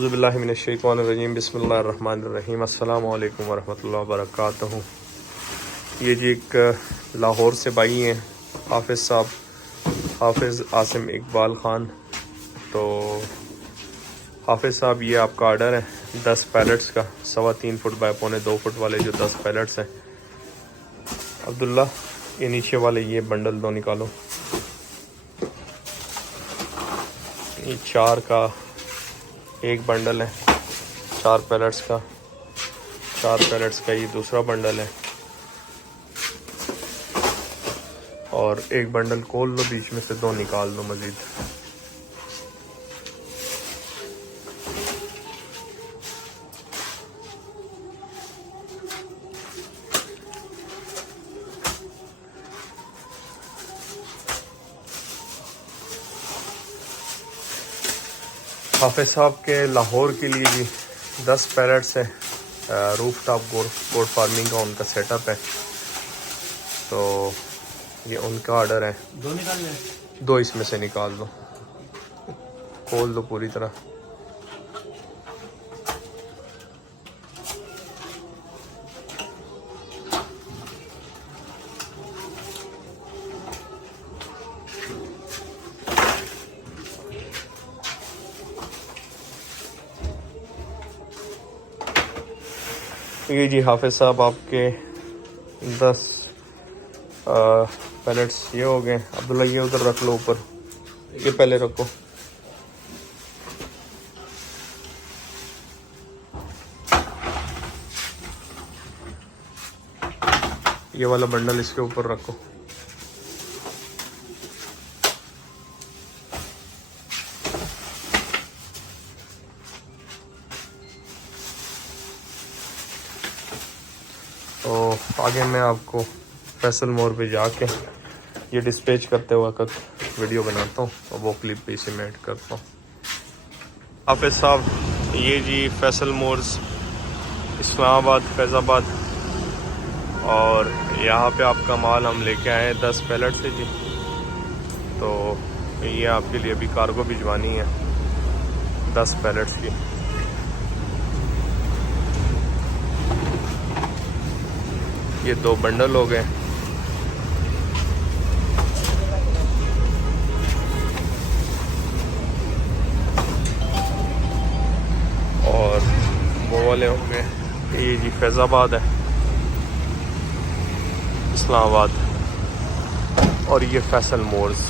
औज़ुबिल्लाहिमिनश्शैतानिर्रजीम बिस्मिल्लाहिर्रहमानिर्रहीम अस्सलामु अलैकुम वरहमतुल्लाहि वबरकातुहू। ये जी एक लाहौर से भाई हैं हाफिज़ साहब, हाफिज़ आसिम इकबाल ख़ान। तो हाफिज़ साहब ये आपका आर्डर है 10 पैलेट्स का, 3.25 फुट बाय 2.25 फुट वाले जो 10 पैलेट्स हैं। अब्दुल्ला ये नीचे वाले ये बंडल दो निकालो। ये 4 का एक बंडल है, 4 पैलेट्स का, 4 पैलेट्स का ये दूसरा बंडल है। और एक बंडल खोल लो, बीच में से 2 निकाल दो मज़ीद। हाफिज़ साहब के लाहौर के लिए जी 10 पैलेट्स हैं। रूफ टॉप गोट फार्मिंग का उनका सेटअप है, तो ये उनका ऑर्डर है। 2 निकालने, 2 इसमें से निकाल दो, खोल दो पूरी तरह। ये जी हाफिज़ साहब आपके 10 पैलेट्स ये हो गए। अब्दुल्ला ये उधर रख लो ऊपर, ये पहले रखो। ये वाला बंडल इसके ऊपर रखो। तो आगे मैं आपको फैसल मोर पे जाके ये डिस्पैच करते वक्त वीडियो बनाता हूँ और वो क्लिप भी इसी में ऐड करता हूँ। हाफिज़ साहब ये जी फैसल मोर्स इस्लामाबाद फैज़ाबाद, और यहाँ पे आपका माल हम लेके आए हैं 10 पैलेट से जी। तो ये आपके लिए अभी कार्गो भिजवानी है 10 पैलेट्स की। ये 2 बंडल हो गए। और वो वाले हो गए। ये जी फैज़ाबाद है, इस्लामाबाद, और ये फैसल मोर्स।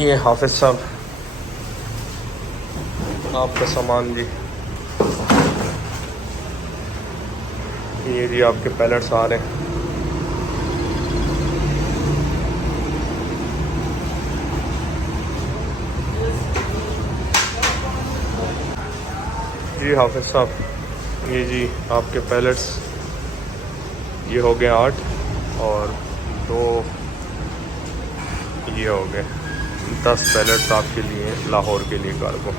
ये हाफिज़ साहब आपका सामान जी। ये जी आपके पैलेट्स आ रहे हैं। जी हाफिज़ साहब ये जी आपके पैलेट्स ये हो गए 8, और 2 ये हो गए 10 पैलेट्स आपके लिए लाहौर के लिए कार्गो।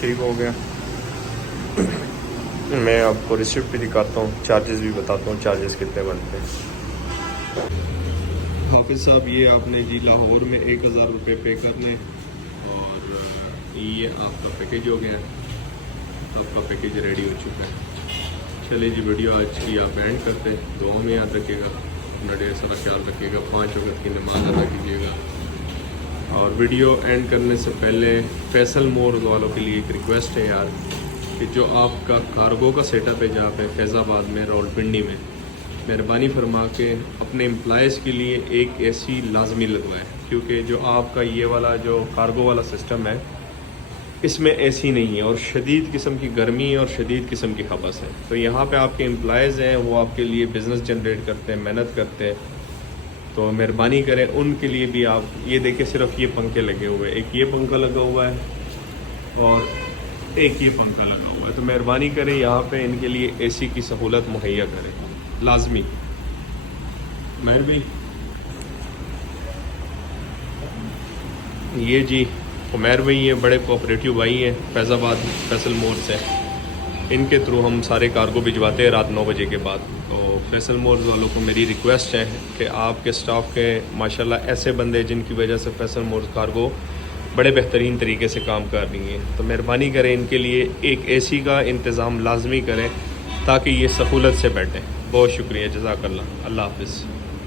ठीक हो गया। मैं आपको रिसिप्ट भी दिखाता हूँ, चार्जेस भी बताता हूँ, चार्जेस कितने बनते हैं। हाफिज़ साहब ये आपने जी लाहौर में 1000 रुपये पे करने, और ये आपका पैकेज हो गया, आपका पैकेज रेडी हो चुका है। चलिए जी वीडियो आज की आप एंड करते हैं। दुआ में याद रखिएगा, अपना ढेर सारा ख्याल रखिएगा, 5 वक्त की नमाज़ अदा कीजिएगा। और वीडियो एंड करने से पहले फैसल मोर वालों के लिए एक रिक्वेस्ट है यार, कि जो आपका कार्गो का सेटअप है जहाँ पे फैज़ाबाद में रावलपिंडी में, मेहरबानी फरमा के अपने एम्प्लॉयज़ के लिए एक एसी लाजमी लगवाएं, क्योंकि जो आपका ये वाला जो कार्गो वाला सिस्टम है इसमें एसी नहीं है, और शदीद किस्म की गर्मी और शदीद किस्म की खबस है। तो यहाँ पे आपके एम्प्लॉयज़ हैं, वो आपके लिए बिज़नेस जनरेट करते हैं, मेहनत करते हैं। तो मेहरबानी करें उनके लिए भी आप ये देखें, सिर्फ ये पंखे लगे हुए हैं, एक ये पंखा लगा हुआ है और एक ये पंखा लगा हुआ है। तो मेहरबानी करें यहाँ पे इनके लिए एसी की सहूलत मुहैया करें लाजमी। मेहरबानी। ये जी उमैर भाई हैं, बड़े कोऑपरेटिव भाई हैं, फैज़ाबाद फैसल मोर से। इनके थ्रू हम सारे कार्गो भिजवाते हैं रात 9 बजे के बाद। तो फैसल मोर्स वालों को मेरी रिक्वेस्ट है कि आपके स्टाफ के माशाल्लाह ऐसे बंदे जिनकी वजह से फैसल मोर्स कार्गो बड़े बेहतरीन तरीके से काम कर रही हैं, तो मेहरबानी करें इनके लिए एक एसी का इंतज़ाम लाजमी करें ताकि ये सहूलत से बैठें। बहुत शुक्रिया, जज़ाकल्लाह, अल्लाह हाफ़िज़।